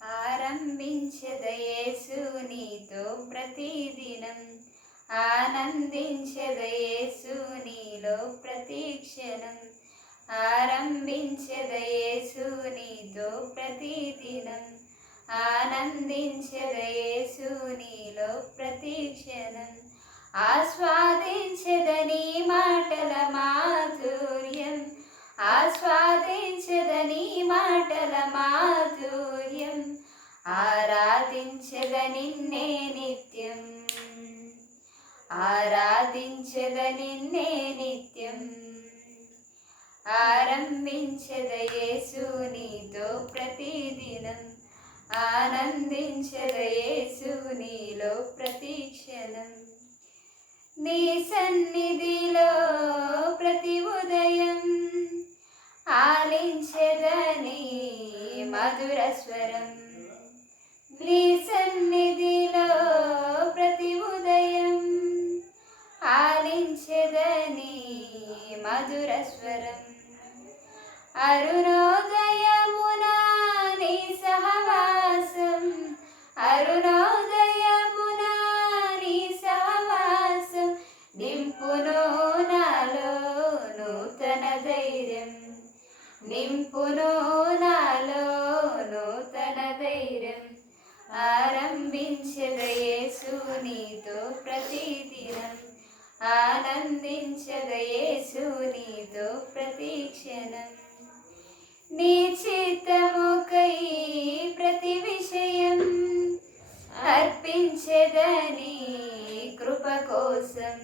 ఆరంభించెదయేసు నీతో ప్రతిదినం, ఆనందించెదయేసు నీలో ప్రతిక్షణం. ఆరంభించెదయేసు నీతో ప్రతిదినం, ఆనందించెదయేసు నీలో ప్రతిక్షణం. ఆస్వాదించెదని మాటల మాధుర్యం, ఆస్వాదించెదని మాటల మాధుర్యం. ఆరాధించెద నిన్నే నిత్యం, ఆరాధించెద నిన్నే నిత్యం. ఆరంభించెద యేసు నీతో ప్రతిదినం, ఆనందించెద యేసు నీలో ప్రతిక్షణం. నీ సన్నిధిలో ప్రతి ఉదయం ఆలించెదని మధుర స్వరం. నీ సన్నిధిలో ప్రతి ఉదయం ఆలించెదని మధుర స్వరం. అరుణోదయమున నీ సహవాసం, అరుణోదయమున నీ సహవాసం. నింపును నాలో నూతన ధైర్యం, నింపును నాలో నూతన ధైర్యం. ఆరంభించెద యేసు నీతో ప్రతిదినం, ఆనందించెద యేసు నీతో ప్రతిక్షణం. నీ చిత్తముకై ప్రతి విషయం అర్పించెదని కృప కోసం.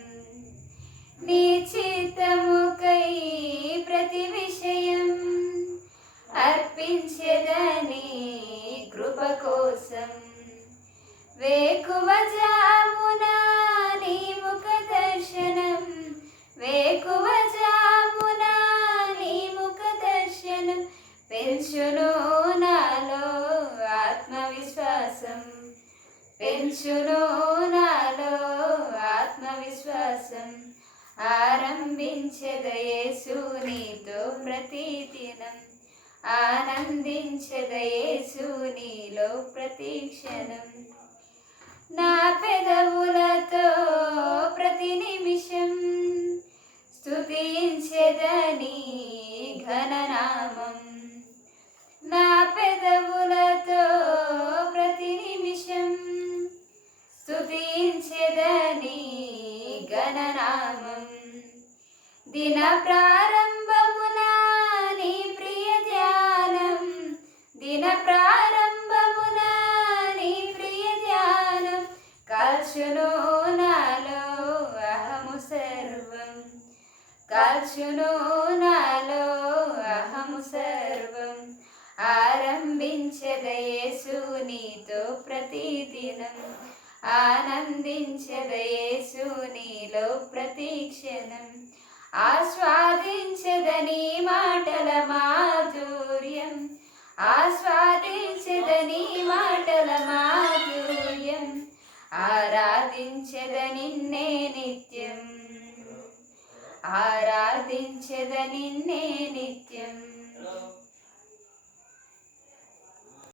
నీ చిత్తముకై ప్రతి విషయం అర్పించెదని కృప కోసం. వేకువ జామున నీ ముఖ దర్శనం, వేకువ జామున నీ ముఖ దర్శనం. పెంచును నాలో ఆత్మవిశ్వాసం, పెంచును నాలో ఆత్మవిశ్వాసం. ఆరంభించెద యేసు నీతో ప్రతిదినం, ఆనందించెద యేసు నీలో ప్రతిక్షణం. నా పెదవులతో ప్రతి నిమిషం స్తుతించెదని ఘననామం. నా పెదవులతో ప్రతి నిమిషం స్తుతించెదని ఘననామం. దిన ప్రారంభమున నీ ప్రియ ధ్యానం, దిన ప్రారంభమున నీ ప్రియ ధ్యానం. కాల్చును నాలో అహము సర్వం, కాల్చును నాలో అహము సర్వం. ఆరంభించెద యేసు నీతో ప్రతిదినం, ఆనందించెద యేసు నీలో ప్రతిక్షణం. ఆస్వాదించెద నీ మాటల మాధుర్యం, ఆస్వాదించెద నీ మాటల మాధుర్యం. ఆరాధించెద నిన్నే నిత్యం, ఆరాధించెద నిన్నే నిత్యం.